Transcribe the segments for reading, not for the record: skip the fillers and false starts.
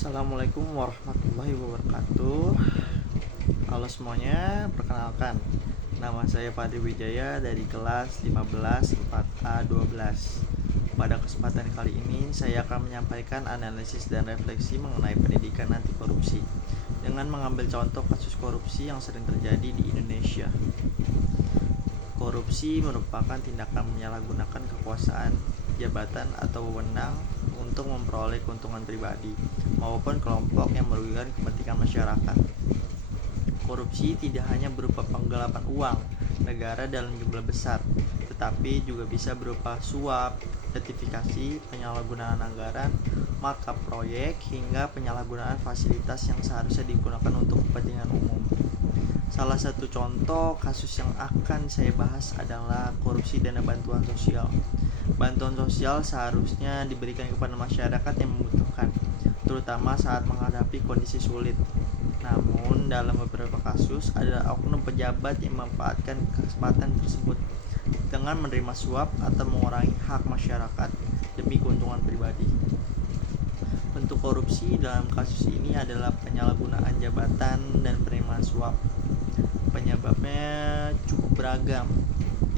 Assalamualaikum warahmatullahi wabarakatuh. Halo semuanya, perkenalkan, nama saya Fadri Wijaya dari kelas 15 4A12. Pada kesempatan kali ini saya akan menyampaikan analisis dan refleksi mengenai pendidikan anti korupsi dengan mengambil contoh kasus korupsi yang sering terjadi di Indonesia. Korupsi merupakan tindakan menyalahgunakan kekuasaan, jabatan atau wewenang untuk memperoleh keuntungan pribadi maupun kelompok yang merugikan kepentingan masyarakat. Korupsi tidak hanya berupa penggelapan uang negara dalam jumlah besar, tetapi juga bisa berupa suap, gratifikasi, penyalahgunaan anggaran, markup proyek, hingga penyalahgunaan fasilitas yang seharusnya digunakan untuk kepentingan umum. Salah satu contoh kasus yang akan saya bahas adalah korupsi dana bantuan sosial. Bantuan sosial seharusnya diberikan kepada masyarakat yang membutuhkan, terutama saat menghadapi kondisi sulit. Namun, dalam beberapa kasus ada oknum pejabat yang memanfaatkan kesempatan tersebut dengan menerima suap atau mengurangi hak masyarakat demi keuntungan pribadi. Bentuk korupsi dalam kasus ini adalah penyalahgunaan jabatan dan penerimaan suap. Penyebabnya cukup beragam,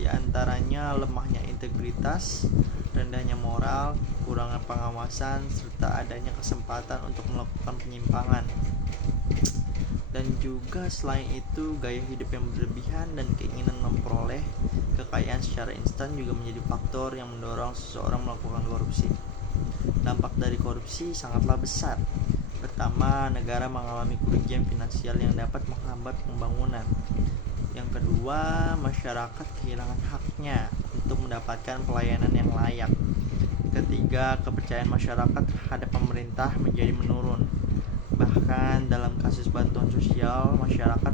di antaranya lemahnya integritas, rendahnya moral, kurangnya pengawasan, serta adanya kesempatan untuk melakukan penyimpangan. Dan juga selain itu, gaya hidup yang berlebihan dan keinginan memperoleh kekayaan secara instan juga menjadi faktor yang mendorong seseorang melakukan korupsi. Dampak dari korupsi sangatlah besar. Pertama, negara mengalami kerugian finansial yang dapat menghambat pembangunan. Yang kedua, masyarakat kehilangan haknya untuk mendapatkan pelayanan yang layak. Ketiga, kepercayaan masyarakat terhadap pemerintah menjadi menurun. Bahkan dalam kasus bantuan sosial, masyarakat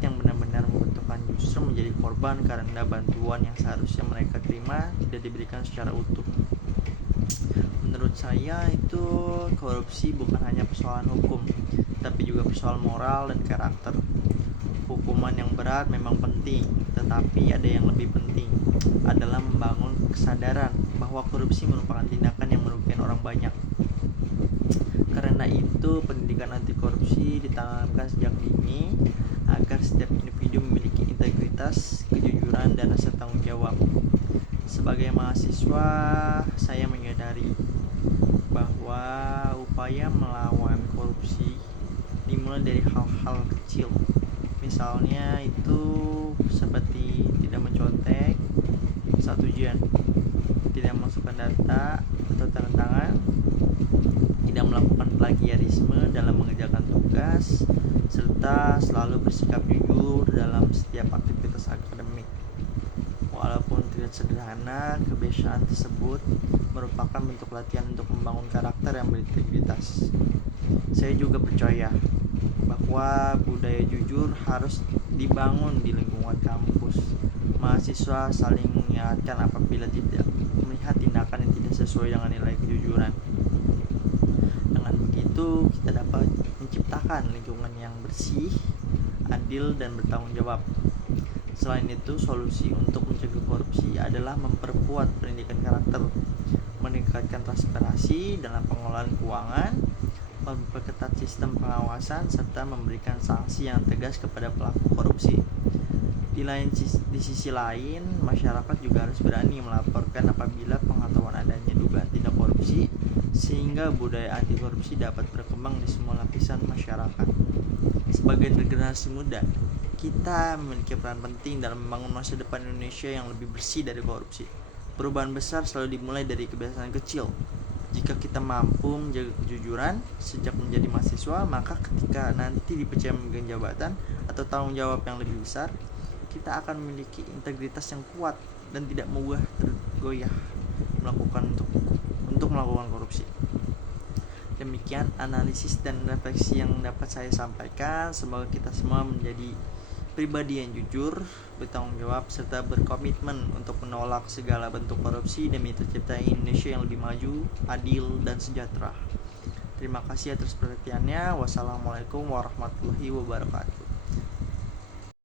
yang benar-benar membutuhkan justru menjadi korban karena bantuan yang seharusnya mereka terima tidak diberikan secara utuh. Menurut saya itu korupsi bukan hanya persoalan hukum, tapi juga persoalan moral dan karakter. Hukuman yang berat memang penting, tetapi ada yang lebih penting adalah membangun kesadaran bahwa korupsi merupakan tindakan yang merugikan orang banyak. Karena itu, pendidikan anti korupsi ditanamkan sejak dini agar setiap individu memiliki integritas, kejujuran, dan rasa tanggung jawab. Sebagai mahasiswa, saya menyadari bahwa upaya melawan korupsi dimulai dari hal-hal kecil. Misalnya itu seperti tidak mencontek saat ujian, tidak memasukkan data atau tanda tangan, tidak melakukan plagiarisme dalam mengerjakan tugas, serta selalu bersikap jujur dalam setiap aktivitas akademik. Walaupun tidak sederhana, kebiasaan tersebut merupakan bentuk latihan untuk membangun karakter yang berintegritas. Saya juga percaya bahwa budaya jujur harus dibangun di lingkungan kampus. Mahasiswa saling mengingatkan apabila tidak melihat tindakan yang tidak sesuai dengan nilai kejujuran. Dengan begitu, kita dapat menciptakan lingkungan yang bersih, adil, dan bertanggung jawab. Selain itu, solusi untuk mencegah korupsi adalah memperkuat pendidikan karakter, meningkatkan transparansi dalam pengelolaan keuangan, memperketat sistem pengawasan, serta memberikan sanksi yang tegas kepada pelaku korupsi. Di sisi lain, masyarakat juga harus berani melaporkan apabila pengetahuan adanya dugaan tindak korupsi, sehingga budaya anti korupsi dapat berkembang di semua lapisan masyarakat. Sebagai generasi muda, kita memiliki peran penting dalam membangun masa depan Indonesia yang lebih bersih dari korupsi. Perubahan besar selalu dimulai dari kebiasaan kecil. Jika kita mampu menjaga kejujuran sejak menjadi mahasiswa, maka ketika nanti dipercaya memegang jabatan atau tanggung jawab yang lebih besar, kita akan memiliki integritas yang kuat dan tidak mudah tergoyah untuk melakukan korupsi. Demikian analisis dan refleksi yang dapat saya sampaikan. Semoga kita semua menjadi pribadi yang jujur, bertanggung jawab, serta berkomitmen untuk menolak segala bentuk korupsi demi tercipta Indonesia yang lebih maju, adil, dan sejahtera. Terima kasih atas perhatiannya. Wassalamualaikum warahmatullahi wabarakatuh.